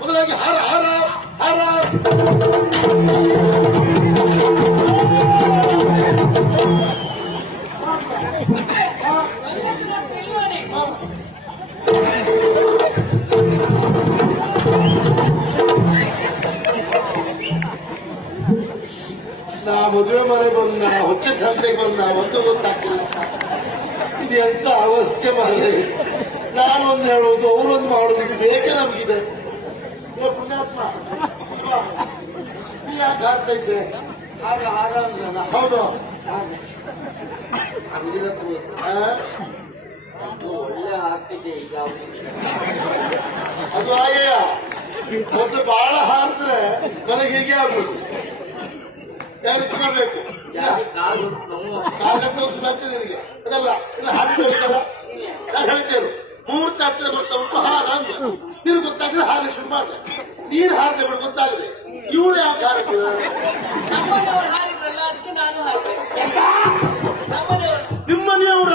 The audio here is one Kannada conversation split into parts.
ಮೊದಲಾಗಿ ಹಾರ ಹಾರ ಹಾರ. ನಾ ಮದುವೆ ಮನೆ ಬಂದ, ಹೊಚ್ಚ ಸಂತೆಗೆ ಬಂದ, ಒಂದು ಗೊತ್ತಾಗ್ತಿಲ್ಲ. ಇದು ಎಂತ ಅವಸ್ಥೆ ಮಾಡಿದೆ. ನಾನೊಂದು ಹೇಳುವುದು, ಅವರೊಂದು ಮಾಡುವುದು, ಇದು ಬೇಕೆ ನಮಗಿದೆ. ಪುಣ್ಯಾತ್ಮ, ನೀ ಯಾಕೆ ಹಾಡ್ತಾ ಇದ್ದೆ? ಹೌದು, ಒಳ್ಳೆ ಆಗ್ತಿದೆ ಈಗ. ಅದು ಹಾಗೆಯ ಮೊದಲು ಬಹಳ ಹಾರಿದ್ರೆ ನನಗೆ ಹೀಗೆ ಆಗ್ಬೋದು. ಯಾರು ಇಚ್ಕೊಳ್ಬೇಕು ಕಾಲಕ್ಕೆ ಸುಧಾಗ್ತದೆ ನಿನಗೆ. ಅದಲ್ಲ ಹಾಕಿ ಹೋಗ್ತಾರ. ನಾನು ಹೇಳ್ತೇನೆ ಮುಹೂರ್ತ ಹತ್ತಿರ ಗೊತ್ತಾಗ್ಬಿಟ್ಟು ಹಾರ ಅಂತ ನಿನಗೆ ಗೊತ್ತಾಗದೆ ಹಾಗೆ ಶುರು ಮಾಡ್ತಾರೆ. ನೀರು ಹಾರದೆ ಬಿಡು ಗೊತ್ತಾಗದೆ. ಇವಳು ಯಾಕೆ ಹಾರಕ್ಕೆ? ನಿಮ್ಮನೆಯವರ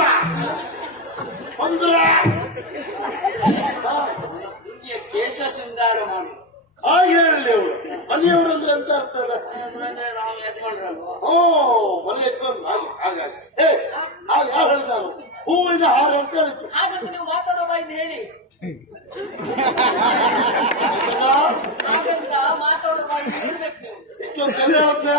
ಅಂದ್ರೆ ಕೇಶ ಶೃಂಗಾರ ಮಾಡು. ಹಾಗೆ ಹೇಳಿ ಅವರು ಮನೆಯವರು ಅಂದ್ರೆ ಎಂತ ಅರ್ಥ ಅಲ್ಲ. ನಾವು ಯಜಮಾನ್ರಲ್ವ? ಮನೆ ಎತ್ಕೊಂಡು ಹಾಗಾಗಿ ಯಾವ ಹೇಳಿದ ನಾನು ಹೂವಿನ ಹಾರ ಅಂತ ಹೇಳಿದ್ರು. ಹಾಗಂತ ನೀವು ಮಾತಾಡೋ ಬಾಯಿಂದ ಹೇಳಿ. ಹಾಗಂತ ಮಾತಾಡೋ ಬಾಯಿಂದ ಹೇಳ್ಬೇಕು ನೀವು. ಇಷ್ಟೊಂದು ತಲೆ ಆದ್ನೆ.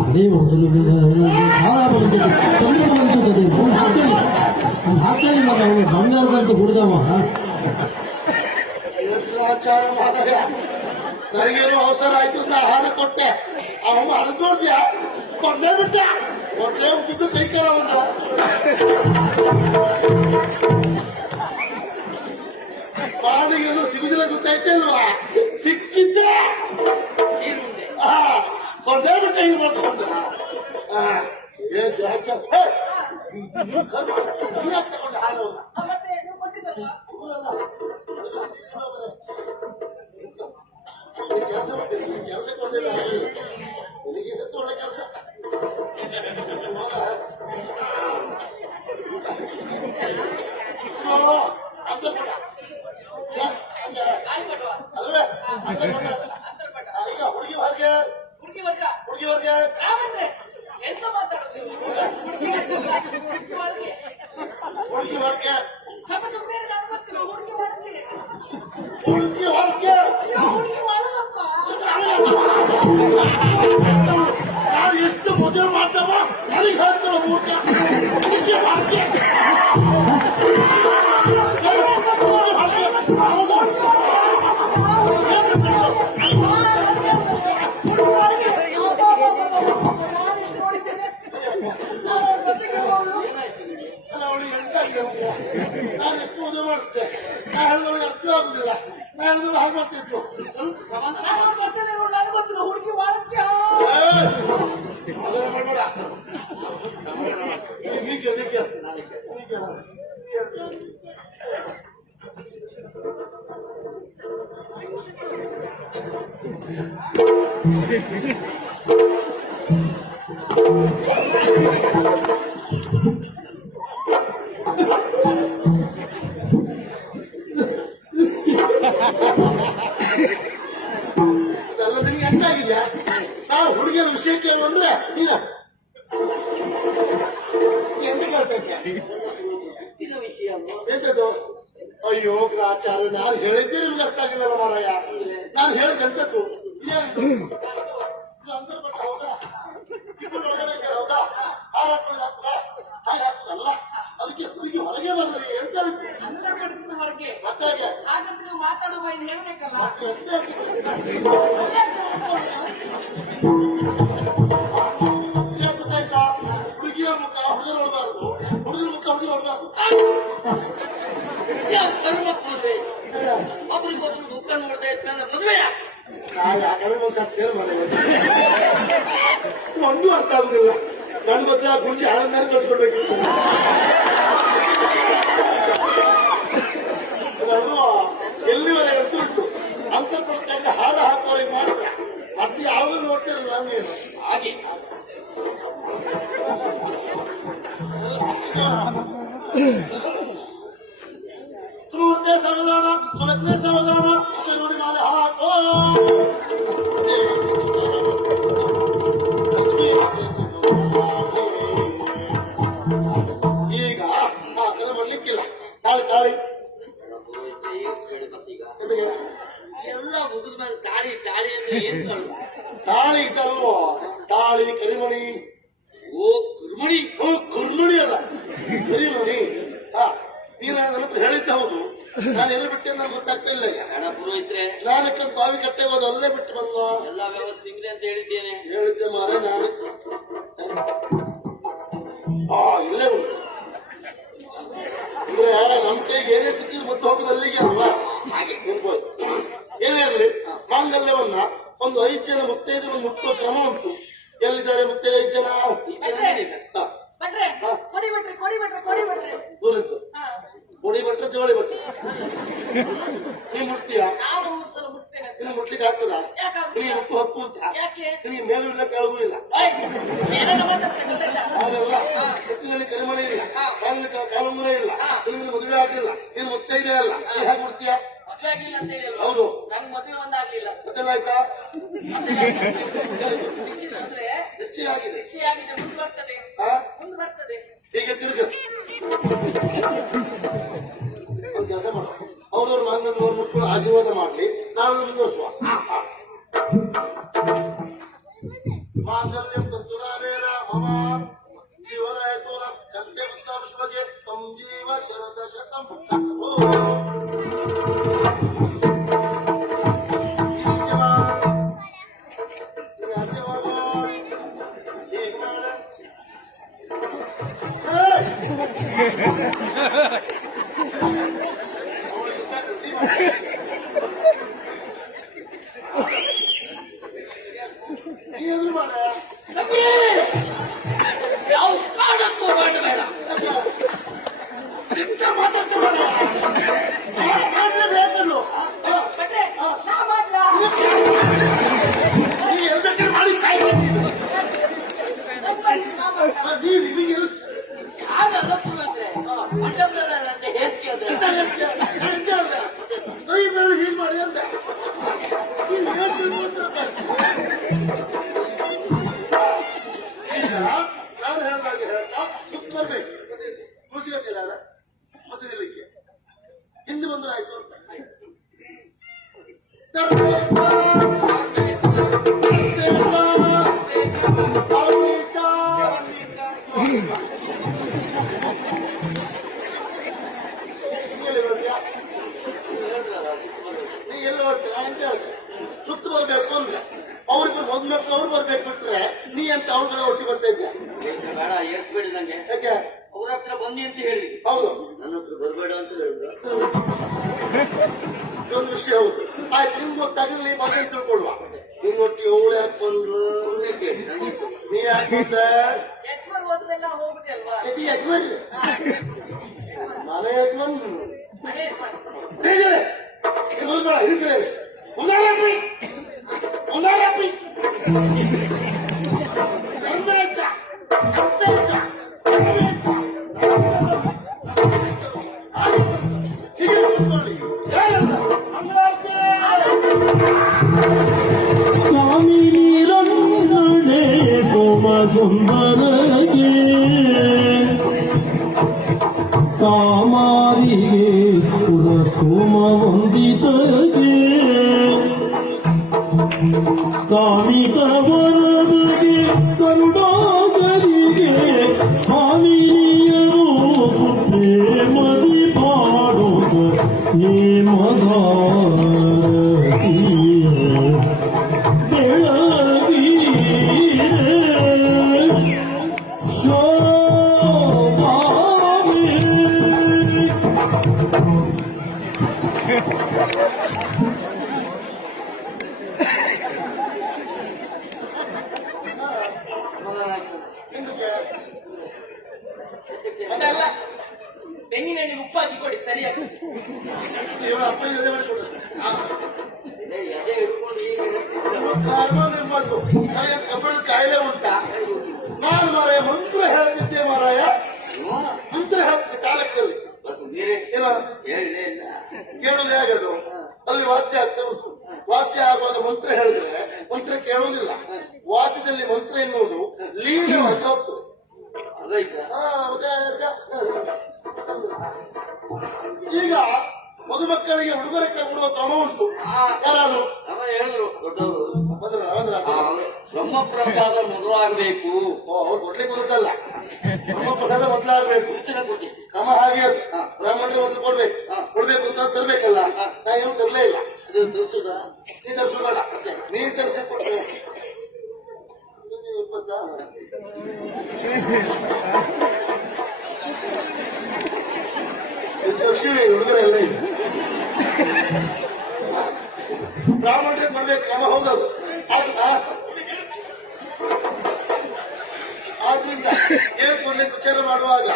అదే ಹಾಕ್ತಾನೆ ಬಂಗಾರದಂತ ಹುಡುಗಮ್ಮ ಆಚಾರ ಮಾಡ. ನನಗೇನು ಅವಸರ ಆಯ್ತು ಅಂತ ಆಹಾರ ಕೊಟ್ಟೆ. ಅವನು ಅದ್ ನೋಡ್ದ್ಯಾ ಕೊಂದೇ ಬಿಟ್ಟ. ಒಂದೇ ಉಂಟಿದ್ದು ಕೈಕಾರ ಉಂಟ. ಪ್ರಾಣಿಗೇನು ಸಿಗುದಿಲ್ಲ ಗೊತ್ತಾಯ್ತೇ ಅಲ್ವಾ? ಸಿಕ್ಕಿದ್ದೆ ಕೊಂದೇ ಬಿಟ್ಟ. ಈಗ ನೋಡ್ಕೊಂಡು ಏನ್ ತಗೊಂಡು ಹಾಲು ಕೆಲಸ ಕೊಟ್ಟಿಲ್ಲ. ನನಗೆ ಸತ್ತು ಒಳ್ಳೆ ಕೆಲಸ. ಈಗ ಹುಡುಗಿ ಹೊರಗೆ ಹುಡುಗಿ ಹೊರಗೆ ಎಂತ ಮಾತಾಡೋದು? ಹುಡುಗಿ ಹೊರಗೆ ಹುಡುಗಿ ಹೊರಗೆ ನಾನು ಎಷ್ಟು ಮದುವೆ ಮಾಡ್ತಾವ ನನಗೆ ಹೇಳ್ತಾರ ಮೂರ್ಖ. ಹುಡುಗಿ ಹೊರಗೆ ನಾನು ಎಷ್ಟು ಮದುವೆ ಮಾಡಿಸ್ತೆ. ನಾ ಹೇಳಿದವಳಿಗೆ ಅರ್ಥ ಆಗುದಿಲ್ಲ. ನಾ ಹೇಳಿದ್ರು ಹಾಗೆ ಮಾಡ್ತಿದ್ರು. ಸ್ವಲ್ಪ ಸಮಾಧಾನ ಹುಡುಗಿ ಮಾಡಬೇಡ. ಇದೆಲ್ಲ ನಿನಗೆ ಹೆಂಗಾಗಿದ್ಯಾ? ನಾವು ಹುಡುಗಿಯರ ವಿಷಯಕ್ಕೆ ಅಂದ್ರೆ ನೀನು ಎಂತ ಕೇಳ್ತಾ ಇದ್ಯಾ? ವಿಷಯ ಎಂತದ್ದು? ಅಯ್ಯೋ ಗ್ರಾಚಾರ, ನಾನು ಹೇಳಿದ್ದೆ ನಿಮ್ಗೆ ಅರ್ಥ ಆಗಿಲ್ಲ ಮಾರಾಯ. ನಾನು ಹೇಳಿದ ಎಂತದ್ದು ಅಂತರ್ಪಟ್ಟ ಹೌದಾ? ಇಬ್ಬರು ಒಳಗಡೆ ಹೌದಾ? ಹಾಗೆ ಹಾಕ್ತದ ಹಾಗೆ ಹಾಕ್ತದಲ್ಲ. ಅದಕ್ಕೆ ಹುಡುಗಿ ಹೊರಗೆ ಬರ್ಲಿ ಎಂತ ಹೇಳಿದ್ರು. ಅಂತರ್ಪಟ್ಟದಿಂದ ಹೊರಗೆ ಮತ್ತೆ ಹಾಗಂತ ನೀವು ಮಾತಾಡೋ ಬಾಯಿಂದ ಹೇಳ್ಬೇಕಲ್ಲ. ಗೊತ್ತಾಯ್ತಾ? ಹುಡುಗಿಯ ಮುಖ ಹುಡುಗರು ನೋಡಬಾರ್ದು, ಹುಡುಗರ ಮುಖ ಹುಡುಗಿ ನೋಡಬಾರ್ದು. ಒಬ್ರಿಗೊಬ್ರು ಮುಖ ನೋಡ್ತಾ ಇದ್ಮೇಲೆ ಮದುವೆ ಯಾಕಂದ್ರೆ ಸತ್ಯ ಒಂದು ಅರ್ಥ ಆಗುದಿಲ್ಲ. ನನ್ಗೆ ಗೊತ್ತಿಲ್ಲ, ಗುಂಜಿ ಆನಂದ ಕಳ್ಸ್ಕೊಡ್ಬೇಕಿತ್ತು. ಮತ್ತೆ ಯಾವಾಗ ನೋಡ್ತಿರಲ್ಲ ನೀನು ಹಾಗೆ ಸುಮೂರ್ತೆ ಸಾವಧಾನ ಸುಲಗ್ನೆ ಸಾವಧಾನ ನೋಡಿ ಮಾಲೆ ಹಾಕೋ ಈಗ ಕೆಲ ಮಾಡ್ಲಿಕ್ಕಿಲ್ಲ ತಾಳಿ ತಾಳಿ ಎಲ್ಲ ಮುಗಿದ ಮೇಲೆ ತಾಳಿ ತಾಳಿ ಅಂದ್ರೆ ಏನ್ ಕಾಣು? ತಾಳಿ ಇದಲ್ವೋ ತಾಳಿ ಕರಿಮಣಿ ಓ ಕುರ್ಮುಡಿ ಓ ಕುರ್ಮಣಿ ಅಲ್ಲ ಕರಿಮಣಿ ನೀನು ನನ್ನ ಹತ್ರ ಹೇಳಿದ್ದೆ ಹೌದು ನಾನು ಎಲ್ಲಿ ಬಿಟ್ಟೆ ನನಗೆ ಗೊತ್ತಾಗ್ತಾ ಇಲ್ಲ ಈಗ ಹಣ ಪುರೋಹಿತ್ರೆ ಸ್ನಾನಕ್ಕೆ ಬಾವಿ ಕಟ್ಟೆ ಹೋದ ಅಲ್ಲೇ ಬಿಟ್ಟು ಬಂದ ಎಲ್ಲ ವ್ಯವಸ್ಥೆ ನಿಮ್ದೆ ಅಂತ ಹೇಳಿದ್ದೇನೆ. ಹೇಳಿದ್ದೆ ಮಾರೆ ನಾನು ಇಲ್ಲೇ ಉಂಟು ಅಂದ್ರೆ ನಮ್ ಕೈಗೆ ಏನೇ ಸಿಕ್ಕಿದ್ರು ಮತ್ತೆ ಹೋಗುದು ಅಲ್ಲಿಗೆ ಅಲ್ವಾ ಹಾಗೆ ನೆನ್ಬೋದು ಏನೇ ಇರಲಿ ಮಾಂಗಲ್ಯವನ್ನ ಒಂದು 5 ಜನ ಮುತ್ತೈದೆಯನ್ನು ಮುಟ್ಟುವ ಕ್ರಮ ಉಂಟು. ಎಲ್ಲಿದ್ದಾರೆ ಮುತ್ತೈದೆ 5 ಜನ ಭಟ್ರೆ ಕೊಡಿ ಭಟ್ರೆ ಕೊಡಿ ಭಟ್ರೆ ಕೊಡಿ ಭಟ್ರೆ ದೂರಿತ್ತು ಕೊಡಿ ಭಟ್ರೆ ಜವಳಿ ಭಟ್ರೆ ನೀ ಮುಟ್ತೀಯ ನಾನು ಮುಟ್ತೇನೆ. ನೀನು ಮುಟ್ಲಿಕ್ಕೆ ಆಗ್ತದ ನೀನು ಮುಟ್ಟು ಹೊತ್ತು ಉಂಟ ಯಾಕೆ ನೀನು ಮೇಲೂ ಇಲ್ಲ ಕೆಳಗೂ ಇಲ್ಲ ಏನೇನೋ ಮಾತಾಡ್ತೇನೆ ಗೊತ್ತಾಯ್ತಾ? ಹಾಗಲ್ಲ ಮುತ್ತಿನಲ್ಲಿ ಕರಿಮಣಿ ಇಲ್ಲ ಕಾಲಿನ ಕಾಲುಂಗುರ ಇಲ್ಲ ನಿನಗೆ ಮದುವೆ ಆಗಿಲ್ಲ ನೀನು ಮುತ್ತೈದೆ ಅಲ್ಲ ನೀ ಹೇಗೆ ಮುಡ್ತೀಯ? ಮದುವೆ ಆಗಿಲ್ಲ ಅಂತ ಹೇಳಿ ಹೌದು ನಂಗೆ ಮದುವೆ ಒಂದಾಗ್ಲಿಲ್ಲ. ಮತ್ತೆಲ್ಲ ಆಯ್ತಾ ಬಿಸಿ ಅಂದ್ರೆ ನಿಶ್ಚಯ ಆಗಿದೆ ಬಿಸಿ ಆಗಿದೆ ಮುಂದೆ ಬರ್ತದೆ ಮುಂದೆ ಬರ್ತದೆ. ಹೀಗೆ ತಿರುಗ ಒಂದು ಕೆಲಸ ಮಾಡು ಅವ್ರವ್ರ ಮಾಂಗಲ್ಯ ಮುಟ್ಕೊಂಡು ಆಶೀರ್ವಾದ ಮಾಡ್ಲಿ ನಾವು ಮುಂದುವರಿಸುವ ಮಾಂಗಲ್ಯಂ ತಂತುನಾನೇನ ಮಮ ಜೀವನ ಹೇತೂನ ಕಂಠೆ ಬುದ್ಧಾಂಶುಭಗೆ ತ್ವಂ ಜೀವ ಶರದ ಶತಂ ಎದುರು ಮಾಡ ಯಾವ ಕಾರಣಕ್ಕೂ ಮಾಡಬೇಡ. ಇಂಥ ಮಾತಾಡ್ತಾ ಮಾಡಲೇಬೇಕಲ್ಲು ಭಟ್ರೆ ನಾ ಮಾಡ್ಲಾ? ನೀ ಎಲ್ಬೇಕಾದ್ರೆ ಮಾಡಿ ಸಾಯ್ಬೇಕು ನಿನಗೆ ಹಾಗಲ್ಲ ಪುರೋಹಿತ್ರೆ ಮಂಡಪದಲ್ಲ ಅಂತ ಹೇಸಿಗೆ ಅಂದ್ರೆ ಕೈ ಮೇಲೆ ಹೀಗೆ ಮಾಡಿ ಅಂತ ಈಗ ನಾನು ಹೇಳಿದಾಗ ಹೇಳ್ತಾ ಸುತ್ತ ಬರ್ಬೇಕು ಮುಗಿಸಿಕೊಟ್ಟಿಲ್ಲ ಮತ್ತೆ ನಿಲ್ಲಿಕ್ಕೆ ಹಿಂದೆ ಬಂದ್ರೆ ಆಯ್ತು ಅಂತ ನೀ ಎಲ್ಲಿ ಹೋಗ್ತೀರಾ ಅಂತ ಹೇಳ್ದೆ ಸುತ್ತ ಬರ್ಬೇಕು ಅಂದ್ರೆ ಅವ್ರಿಗೆ ಮೊದ್ಬೇಕು ಅವ್ರು ಬರ್ಬೇಕು ಬಿಟ್ರೆ ನೀ ಅಂತ ಅವ್ರ ಕಡೆ ಒಟ್ಟಿಗೆ ಬರ್ತಾ ಇದ್ಯಾ ಬೇಡ ಏರ್ಸ್ಬೇಡಿ ನಂಗೆ. ಯಾಕೆ ಅವ್ರ ಹತ್ರ ಬನ್ನಿ ಅಂತ ಹೇಳಿದ್ವಿ, ಹೌದು ನನ್ನ ಹತ್ರ ಬರ್ಬೇಡ ಅಂತ ಹೇಳಿದ್ರು. ಇದೊಂದು ವಿಷಯ ಹೌದು ಆಯ್ತು ನಿಮ್ಗೆ ಗೊತ್ತಾಗಲಿ ಮತ್ತೆ ತಿಳ್ಕೊಳ್ವಾ ನಿನ್ನೊಟ್ಟಿಗೆ ಅವಳು ಯಾಕೆ ಬಂದ್ರು ನೀ ಯಾಕೆ ಬಂದೆ ಯಜಮಾನ್ ಹೋದ್ಮೇಲೆ ಹೋಗುದೇ ಅಲ್ವಾ? ಯಜಮಾನ್ ಮನೆ ಯಜಮಾನ್ ಮನೆ ಯಜಮಾನ್ ಕಾಮಿನಿರಂಗಣೆ ಸೋಮ ಸುಂದರಗೆ ಕಾಮಾರಿಗೆ ಸ್ಫುರ ಸ್ತೋಮ ವಂದಿತಗೆ ಕಾಮಿತ ವರದಗೆ ಕರುಣಾಗರಿಗೆ ಕಾಮಿನಿಯರು ಸುಪ್ರೇಮದಿ ಪಾಡೋದ ನೇಮದಾರತಿ ಬೆಳಗೀರೆ ಶೋಭಾಮಿ ಅದಲ್ಲ ತೆಂಗಿನ ಎಣ್ಣೆಗೆ ಉಪ್ಪು ಹಾಕಿ ಕೊಡಿ ಸರಿಯಾಗಿ. ಅಪ್ಪ ಎದೆ ಮಾಡಿಕೊಡುತ್ತೆ ಎದೆ ಹಿಡ್ಕೊಂಡು ಕರ್ಮ ನಿರ್ಮ ನನಗೆ ಕಫಲ್ ಕಾಯಿಲೆ ಉಂಟಾ? ನಾನು ಮಾರಾಯ ಮಂತ್ರ ಹೇಳ್ತಿದ್ದೆ ಮಾರಾಯ, ಮಂತ್ರ ಹೇಳ್ತಿದ್ದೆ ಕಾಲಕ್ಕಲ್ಲಿ. ಏನೋ ಕೇಳುದು ಹೇಗದು? ಅಲ್ಲಿ ವಾದ್ಯ ಆಗ್ತಾ ಉಂಟು. ವಾದ್ಯ ಆಗುವಾಗ ಮಂತ್ರ ಹೇಳಿದ್ರೆ ಮಂತ್ರ ಕೇಳುವುದಿಲ್ಲ. ವಾದ್ಯದಲ್ಲಿ ಮಂತ್ರ ಎನ್ನುವುದು ಲೀನವಾಗಿ ಹೋಗ್ತದೆ. ಈಗ ಮದುಮಕ್ಕಳಿಗೆ ಉಡುಗೊರೆ ಕೊಡುವ ಕ್ರಮ ಉಂಟು. ಯಾರಾದ್ರು ಹೇಳಿದ್ರು ದೊಡ್ಡವರು, ಬ್ರಹ್ಮಪ್ರಸಾದ ಮೊದಲಾಗಬೇಕು. ಅವ್ರು ಕೊಡ್ಲಿಕ್ಕೆ ಬರುತ್ತಲ್ಲ, ಬ್ರಹ್ಮಪ್ರಸಾದ ಮೊದಲಾಗಬೇಕು. ಕ್ರಮ ಹಾಗೆ ಅದು. ಬ್ರಾಹ್ಮಣರಿಗೆ ಮೊದಲು ಕೊಡ್ಬೇಕು ಅಂತ ತರ್ಬೇಕಲ್ಲ. ನಾ ಏನು ತರಲೇ ಇಲ್ಲ. ತರಿಸುದ ನೀ ತರಿಸೋಣ, ನೀ ತರಿಸಿ ಕೊಡ್ತೇವೆ. ದಕ್ಷಿಣ ಹುಡುಗರ ಎಲ್ಲ ಇದೆ. ಬ್ರಾಹ್ಮಣರಿಗೆ ಕೊಡ್ಬೇಕು ಕ್ರಮ ಹೌದದು. ಆದ್ರಿಂದ ಏನ್ ಕೊಡ್ಲಿಕ್ಕೆ ವಿಚಾರ ಮಾಡುವಾಗ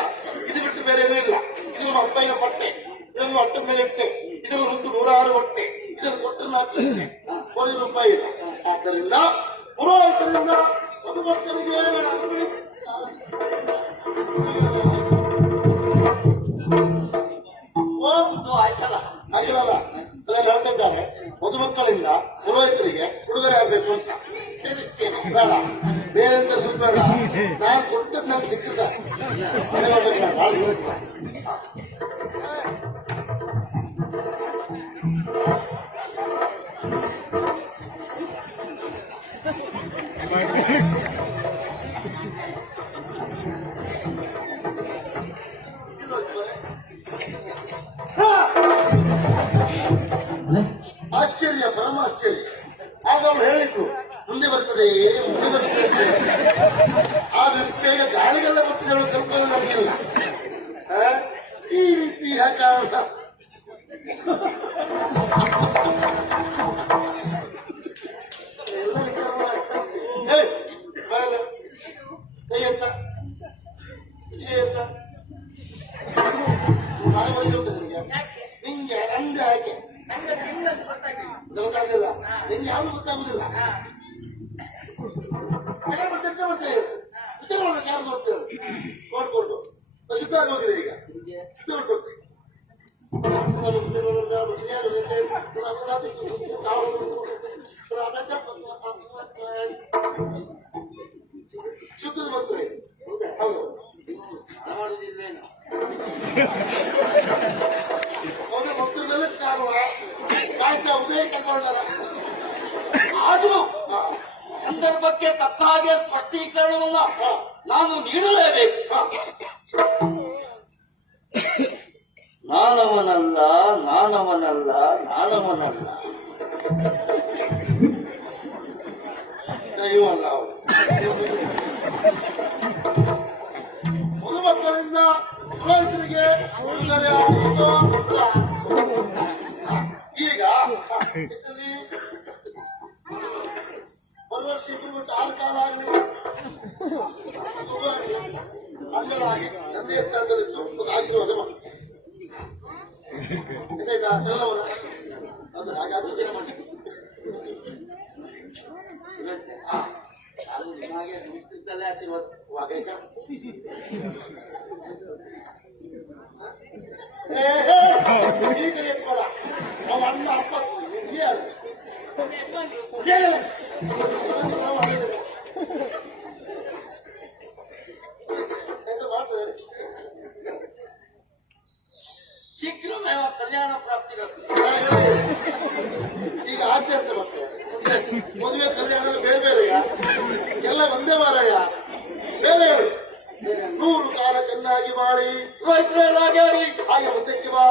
ಇದು ಬಿಟ್ಟು ಬೇರೆ ಏನೂ ಇಲ್ಲ. ಇದು ನಮ್ಮ ಅಪ್ಪನ ಬಟ್ಟೆ, ಇದನ್ನು ಅಟ್ಟದ ಮೇಲೆ ಇಡ್ತೇವೆ. ಇದನ್ನು ಒಂದು 106 ಬಟ್ಟೆ, ಇದನ್ನು ಕೊಟ್ಟರೆ 4 ರೂಪಾಯಿ ಇಲ್ಲ. ಆದ್ದರಿಂದ ಪುರೋಹಿತರಿಂದ ಮದುಮಕ್ಕಳಿಗೆ ಆಯ್ತಲ್ಲ ಆಗಿರಲ್ಲ ಅದನ್ನು ಹೇಳ್ತಾ ಇದ್ದಾರೆ. ಮದುಮಕ್ಕಳಿಂದ ಪುರೋಹಿತರಿಗೆ ಉಡುಗೊರೆ ಆಗ್ಬೇಕು ಅಂತ ಬೇಡ, ಬೇರೆ ಅಂತ ಬೇಡ. ನಾನು ಕೊಟ್ಟದ್ದು ನಮ್ಗೆ ಸಿಕ್ಕ ಸರ್ ಆಶ್ಚರ್ಯ, ಪರಮ ಆಶ್ಚರ್ಯ. ಆಗ ಅವ್ರು ಹೇಳಿದ್ರು ಮುಂದೆ ಬರ್ತದೆ ಮುಂದೆ ಬರ್ತದೆ. ಆದಷ್ಟು ಬೇಗ ಗಾಳಿಗೆಲ್ಲ ಬರ್ತದೆ ಕಲ್ಪನೆ ನಮಗಿಲ್ಲ. ಈ ರೀತಿ ಯಾಕ ಎಂತ ನಿಂಗೆ ನಂಗೆ ಹಾಗೆ ಗೊತ್ತಾಗುದಿಲ್ಲ. ನಿಂಗೆ ಯಾವುದು ಗೊತ್ತಾಗುದಿಲ್ಲ. ಮತ್ತೆ ವಿಚಾರ ಮಾಡ್ಬೇಕು, ಯಾರು ಗೊತ್ತೇವೆ ನೋಡ್ಕೊಂಡು ಶುದ್ಧ ಆಗೋಗಿದೆ. ಈಗ ಶುದ್ಧ ಮಾಡ್ಕೊಳ್ತೀವಿ. ಶುದ್ಧದ ಬರ್ತಾರೆ. ಹೌದು, ಮಾಡುದಿಲ್ವೇನು? ಅವನು ಭಕ್ತರದಲ್ಲೇ ಕಾಣುವ ಕಾಯ್ತಾ ಉದಯ ಕಳ್ಕೊಳ್ಳ. ಆದ್ರೂ ಸಂದರ್ಭಕ್ಕೆ ತಕ್ಕ ಹಾಗೆ ಸ್ಪಷ್ಟೀಕರಣವನ್ನ ನಾನು ನೀಡಲೇಬೇಕು. ನಾನವನಲ್ಲ, ನಾನವನಲ್ಲ, ನಾನವನಲ್ಲ. ಇವಲ್ಲ ಅವನು. ಮದುಮಕ್ಕಳಿಂದ ಪುರೋಹಿತರಿಗೆ ಉಡುಗೊರೆ ಆಗುವುದು. ಈಗ ಬರುವ ಶೀಘ್ರ ಕಾಲ ಆಗಲಿ ಅಂಗಳಾಗಿ ತಂದೆಯ ಸ್ಥಳದಲ್ಲಿದ್ದು ಒಂದು ಆಶೀರ್ವಾದ ಮಾಡಿ ಎಲ್ಲವನ್ನ ಅದು ಹಾಗೆ ಆಲೋಚನೆ ಮಾಡಿ ಅದು ನಿಮಗೆ ಸಂಸ್ಕೃತದಲ್ಲೇ ಆಶೀರ್ವಾದ. ವಾಗೇಶ ಈ ಕಡೆ ಎತ್ಕೊಳ ನಮ್ಮ ಅಣ್ಣ ಅಪ್ಪ ಎಂತ ಮಾಡ್ತಾರೆ. ಶೀಘ್ರಮೇವ ಕಲ್ಯಾಣ ಪ್ರಾಪ್ತಿ. ಈಗ ಆಚೆ ಅಂತ ಮತ್ತೆ ಮದುವೆ ಕಲ್ಯಾಣ ಬೇರೆ ಬೇರೆಯ ಎಲ್ಲ ಒಂದೇ ಮಾರಾಯ. ಬೇರೆ 100 ಕಾಲ ಚೆನ್ನಾಗಿ ಮಾಡಿ ಹಾಗೆ ಮುಂದಕ್ಕೆ ಬಾ.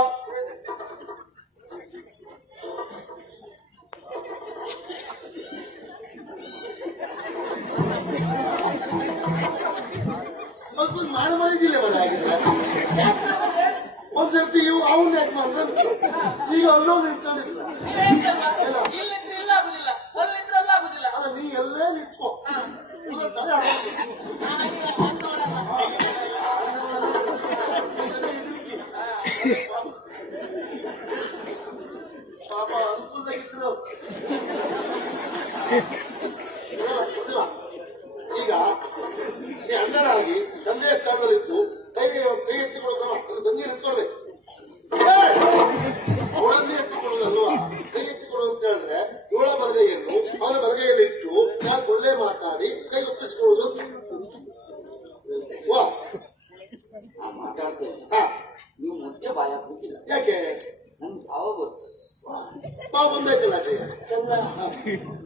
ಸ್ವಲ್ಪ ಮಾಡ ಮಾಡಿದ್ದಿಲ್ಲ ಮನೆ ಆಗಿದ್ರೆ ಒಂದ್ಸರ್ತಿ ಇವು ಅವನ್ನ ಯಾಕೆ ಮಾಡ್ರೆ ಈಗ ಅಲ್ಲೋ ನಿಂತ್ಕೊಂಡಿಲ್ಲ. ಅಲ್ಲ ನೀ ಎಲ್ಲೇ ನಿಂತ್ಕೋ. ಪಾಪ ಅನುಕೂಲದಾಗಿದ್ರು ಒಳ್ಳೆ ಮಾತಾಡಿ ಕೈ ಒಪ್ಪಿಸ್ಕೊಳ್ಳೋದು. ವಾ ಮಾತಾಡ್ತೇನೆ. ಹಾ ನೀವು ಮತ್ತೆ ಬಾಯ ಹಾಕಿಲ್ಲ. ಯಾಕೆ ನನ್ಗೆ ಭಾವ ಗೊತ್ತು. ಭಾವ ಬಂದಾಯ್ತಲ್ಲ ಅದೇ.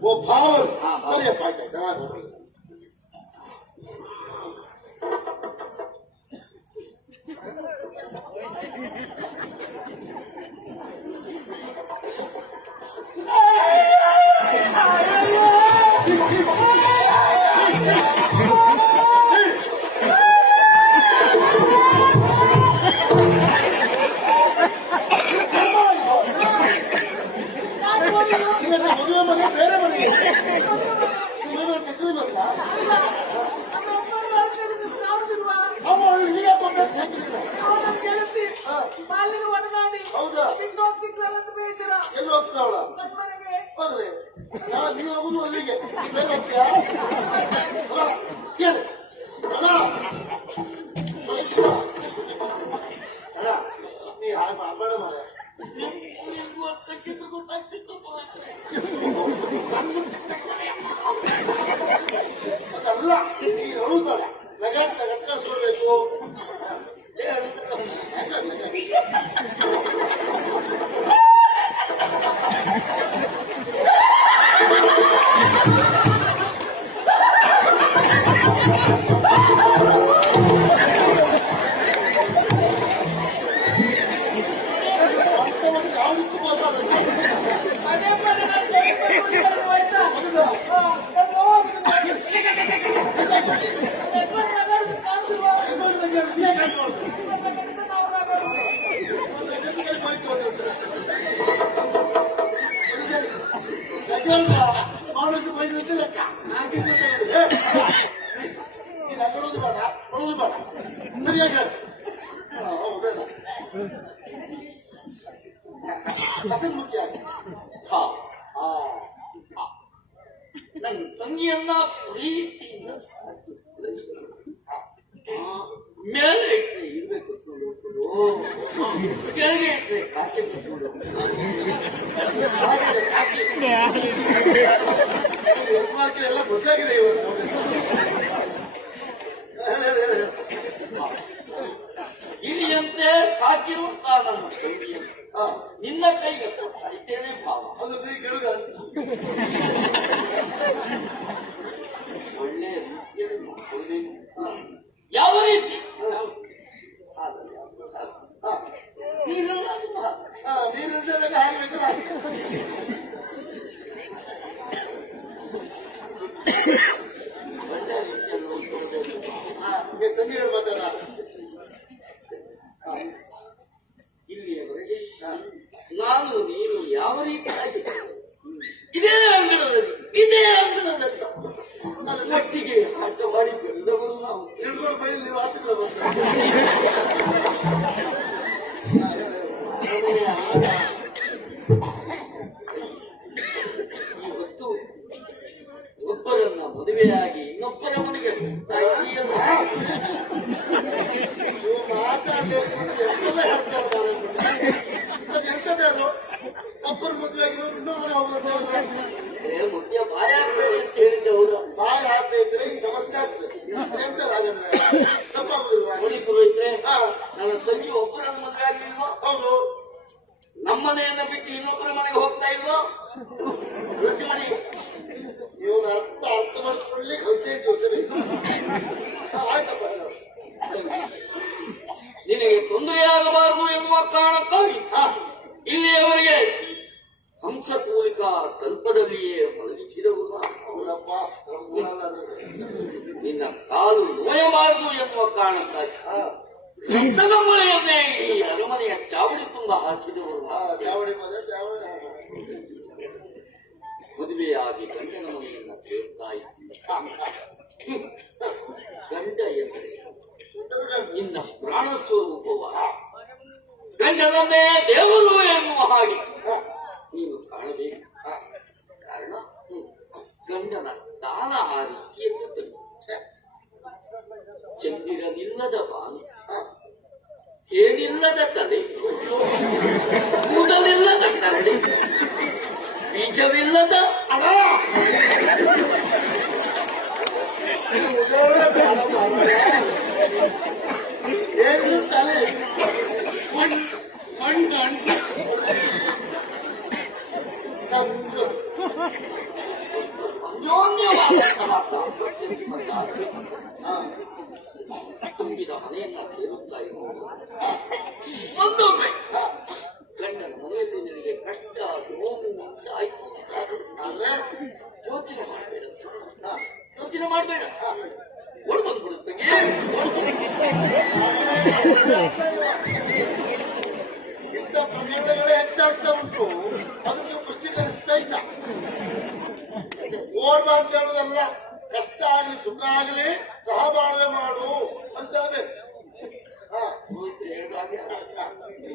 ಓ ಭಾವ ಸರಿಯಪ್ಪ ಆಯ್ತಾಯ್ತು. ಮದುವೆ ಮನೆ ಬೇರೆ ಮನೆಗೆ ಚಕ್ರಿ ಬಸ್ಸ ಅವಳು ಈಗ ಹೌದಾ ಎಲ್ಲಿ ಹೋಗ್ತಾವಳ ಬರ್ಲಿ ನೀವು ಹೋಗುದು ಅಲ್ಲಿಗೆ ಮೇಲೆ ಹೋಗ್ತೀಯಾ ಕೇಳಿ ನೀ ಹಾಗೆ ಮಾಡಬೇಡ ಮಾರ ಅದಲ್ಲ ನೀನು ಹೌದಲ್ಲ ಲಗಾಟ ಕಟ್ಕಳಿಸ್ಕೊಳ್ಬೇಕು. ಮಾಡೋದು ಬೈದು ಲೆಕ್ಕ ಕೊಡೋದು ಬೇಡ ಕೊಡೋದು ಬೇಡ ಸರಿಯಾಗಿ ಹೌದಲ್ಲ ಹಸನ್ ಮುಖ್ಯ. ನನ್ನ ತಂಗಿಯನ್ನ ಪ್ರೀತಿಯಿಂದ ಮೇಲೆ ಇಟ್ಟರೆ ಇರುವೆ ಕುತ್ಕೊಂಡು ಹೋಗ್ಬೋದು, ಕೆಳಗೆ ಇಟ್ಟರೆ ಕಾಕೆ ಕುತ್ಕೊಂಡು ಎಲ್ಲ ಗೊತ್ತಾಗಿದೆ ಇವತ್ತು. ಗಿಳಿಯಂತೆ ಸಾಕಿರುವಂತ ನನ್ನ ತಂಗಿಯನ್ನು ನಿನ್ನ ಕೈಗೆ ಕೊಟ್ಟಿದ್ದೇನೆ ಭಾವ. ಅದು ನೀ ಗಿಡುಗ ಒಳ್ಳೆ ರೀತಿಯಲ್ಲಿ ನೋಡ್ಕೊಳ್ಬೇಕು. ಯಾವ ರೀತಿ ನೀರೆಲ್ಲ ನೀರಿದ್ದಾಗ ಹಾಕ್ಬೇಕಲ್ಲ. ಒಳ್ಳೆ ರೀತಿಯಲ್ಲಿ ನೋಡ್ಕೊಳ್ಬೇಕು. ತಂಗಿ ಹೇಳ್ಬೇಕಲ್ಲ ಇಲ್ಲಿಯವರೆಗೆ ನಾನು ನೀನು ಯಾವ ರೀತಿಯಾಗಿ ಇದೇ ಅಂಗಣದಲ್ಲಿ ಅದು ಒಟ್ಟಿಗೆ ಆಟ ಮಾಡಿ ಬೆಳೆದವರು ನಾವು. ಹಿಡ್ಕೊಂಡು ಬೈಲಿ ಮಾತಿಲ್ಲ ಬಂದ ಇವತ್ತು ಒಬ್ಬರನ್ನ ಮದುವೆಯಾಗಿ ಇನ್ನೊಬ್ಬರ ಮನೆಗೆ ಹೋಗ್ತಾ ಇದೆಯಲ್ಲ. ನೀವು ಮಾತಾಡಬೇಕು ಎಷ್ಟೆಲ್ಲ ಹೇಳ್ತಾರೆ. ಅದು ಎಂತದೇನು ಒಬ್ಬರು ಮದುವೆಯಾಗಿ ಇನ್ನೊಬ್ಬರು ಹೋಗ್ತಾರೆ. ಮುದ್ದೆ ಬಾಯ ಆಗ್ತದೆ ಅಂತ ಹೇಳಿದ್ದವರು ಬಾಯಿ ಹಾಕದೇ ಇದ್ರೆ ಈ ಸಮಸ್ಯೆ ಆಗ್ತದೆ. ಎಂತದಾಗಂದ್ರೆ ತಪ್ಪಾಗುದಿಲ್ವಾ? ಪೊಲೀಸರು ಇದ್ರೆ ನನ್ನ ತಂಗಿ ಒಬ್ಬರನ್ನ ಮದುವೆ ಆಗ್ಲಿಲ್ವಾ? ಹೌದು. ನಮ್ಮನೆಯನ್ನ ಬಿಟ್ಟು ಇನ್ನೊಬ್ಬರ ಮನೆಗೆ ಹೋಗ್ತಾ ಇಲ್ವೋ? ಪ್ರತಿ ಮನೆಗೆ ಇವನ ಅರ್ಥ ಮಾಡಿಕೊಳ್ಳಿ 15 ದಿವಸ ಬೇಕು. ಆಯ್ತಪ್ಪ. ನಿನಗೆ ತೊಂದರೆಯಾಗಬಾರದು ಎನ್ನುವ ಕಾರಣಕ್ಕಾಗಿ ಇಲ್ಲಿಯವರೆಗೆ ಹಂಸಪೂಲಿಕಾ ಕಲ್ಪದಲ್ಲಿಯೇ ಮಲಗಿಸಿದವರು. ಹೌದಪ್ಪ. ನಿನ್ನ ಕಾಲು ನೋಯಬಾರದು ಎನ್ನುವ ಕಾರಣಕ್ಕಾಗಿ ರಕ್ತಗಂಬಳೆಯನ್ನೇ ಈ ಅರಮನೆಯ ಚಾವಡಿ ತುಂಬ ಹಾಸಿದವರು. ಚಾವಡಿ ಚಾವಡಿ ಮದುವೆಯಾಗಿ ಗಂಡನ ಮನೆಯನ್ನ ಸೇರ್ತಾ ಇದ್ದ ಗಂಡ ಎಂದರೆ ನಿನ್ನ ಪ್ರಾಣ ಸ್ವರೂಪವ ಗಂಡನನ್ನೇ ದೇವರು ಎನ್ನುವ ಹಾಗೆ ನೀನು ಕಾಣಬೇಕು. ಕಾರಣ ಗಂಡನ ಸ್ಥಾನ ಆ ರೀತಿಯಲ್ಲಿ ಚಂದಿರನಿಲ್ಲದ ಬಾನು, ಏನಿಲ್ಲದ ತಲೆ, ಕೂದಲಿಲ್ಲದ ಕರಡಿ, ಬೀಜವಿಲ್ಲದ ಅಡ, ಏನು ತಲೆ ಮಣ್ಣು ಅಂಟು ಕಪ್ಪು. ತುಂಬಿದ ಮನೆಯನ್ನ ಸೇರುತ್ತಾ ಇರುವುದು ಒಂದೊಮ್ಮೆ ಗಂಡನ ಮನೆಯಲ್ಲಿ ನಿನಗೆ ಕಷ್ಟ ನೋವು ಉಂಟಾಯ್ತು ಆದ್ರೆ ಯೋಚನೆ ಮಾಡಬೇಡ ಯೋಚನೆ ಮಾಡಬೇಡ ಓಡ್ ಬಂದ್ಬಿಡುತ್ತೆ ಇಂಥ ಪ್ರಕರಣಗಳೇ ಹೆಚ್ಚಾಗ್ತಾ ಉಂಟು. ಅದನ್ನು ಪುಷ್ಟೀಕರಿಸ್ತಾ ಇಲ್ಲ. ಓಡ್ಬ ಅಂತ ಹೇಳುದಲ್ಲ, ಕಷ್ಟ ಆಗಲಿ ಸುಖ ಆಗಲಿ ಸಹಬಾಳ್ವೆ ಮಾಡು ಅಂತ ಹೇಳ್ಬೇಕು. ಹೇಳಿದಾಗೆ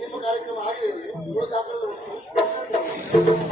ನಿಮ್ಮ ಕಾರ್ಯಕ್ರಮ ಆಗಿದೆ, ದಾಖಲೆ ಉಂಟು.